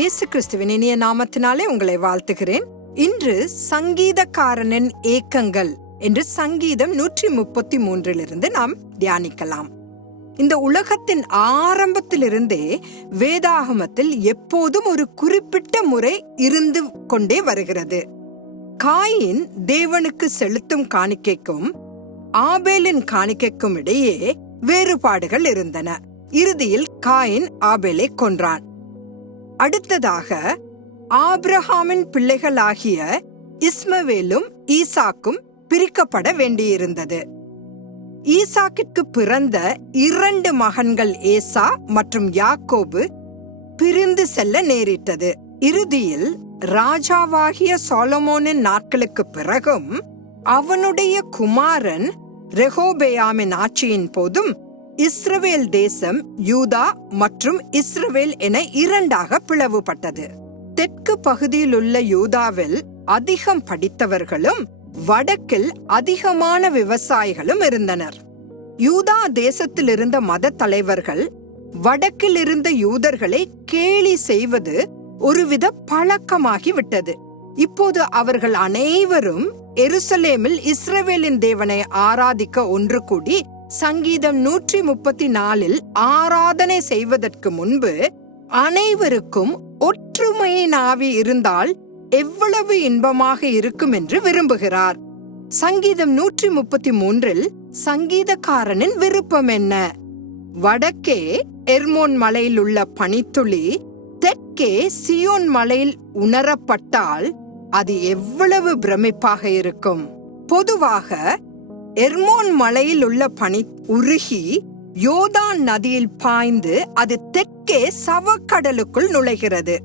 இயேசு கிறிஸ்துவின் இனிய நாமத்தினாலே உங்களை வாழ்த்துகிறேன். இன்று சங்கீதக்காரனின் ஏக்கங்கள் என்று சங்கீதம் நூற்றி முப்பத்தி மூன்றிலிருந்து நாம் தியானிக்கலாம். இந்த உலகத்தின் ஆரம்பத்திலிருந்தே வேதாகமத்தில் எப்போதும் ஒரு குறிப்பிட்ட முறை இருந்து கொண்டே வருகிறது. காயின் தேவனுக்கு செலுத்தும் காணிக்கைக்கும் ஆபேலின் காணிக்கைக்கும் இடையே வேறுபாடுகள் இருந்தன. இறுதியில் காயின் ஆபேலை கொன்றான். அடுத்ததாக ஆபிரஹாமின் பிள்ளைகளாகிய இஸ்மவேலும் ஈசாக்கும் பிரிக்கப்பட வேண்டியிருந்தது. ஈசாக்கிற்கு பிறந்த இரண்டு மகன்கள் ஏசா மற்றும் யாக்கோபு பிரிந்து செல்ல நேரிட்டது. இறுதியில் ராஜாவாகிய சோலமோனின் நாட்களுக்கு பிறகும் அவனுடைய குமாரன் ரெஹோபெயாமின் ஆட்சியின் போதும் இஸ்ரவேல் தேசம் யூதா மற்றும் இஸ்ரவேல் என இரண்டாக பிளவுபட்டது. தெற்கு பகுதியில் உள்ள யூதாவில் அதிகம் படித்தவர்களும் வடக்கில் அதிகமான விவசாயிகளும் இருந்தனர். யூதா தேசத்தில் இருந்த மத தலைவர்கள் வடக்கில் இருந்த யூதர்களை கேலி செய்வது ஒருவித பழக்கமாகிவிட்டது இப்போது அவர்கள் அனைவரும் எருசலேமில் இஸ்ரவேலின் தேவனை ஆராதிக்க ஒன்று கூடி சங்கீதம் நூற்றி முப்பத்தி நாலில் ஆராதனை செய்வதற்கு முன்பு அனைவருக்கும் ஒற்றுமையின் ஆவி இருந்தால் எவ்வளவு இன்பமாக இருக்கும் என்று விரும்புகிறார். சங்கீதம் நூற்றி முப்பத்தி மூன்றில் சங்கீதக்காரனின் விருப்பம் என்ன? வடக்கே எர்மோன் மலையில் உள்ள பனித்துளி தெற்கே சியோன் மலையில் உணரப்பட்டால் அது எவ்வளவு பிரமிப்பாக இருக்கும்? பொதுவாக எர்மோன் மலையில் உள்ள பனி உருகி யோதான் நதியில் பாய்ந்து அது தெற்கே சவக்கடலுக்குள் நுழைகிறது.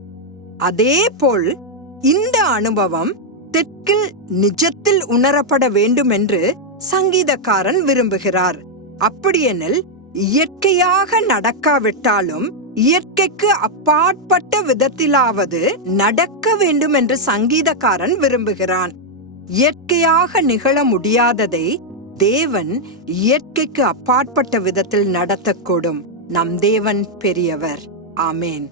அதேபோல் இந்த அனுபவம் தெற்கில் நிஜத்தில் உணரப்பட வேண்டும் என்று சங்கீதக்காரன் விரும்புகிறார். அப்படியெனில் இயற்கையாக நடக்காவிட்டாலும் இயற்கைக்கு அப்பாற்பட்ட விதத்திலாவது நடக்க வேண்டும் என்று சங்கீதக்காரன் விரும்புகிறான். இயற்கையாக நிகழ முடியாததை தேவன் இயற்கைக்கு அப்பாற்பட்ட விதத்தில் நடத்தக்கூடும். நம் தேவன் பெரியவர். ஆமேன்.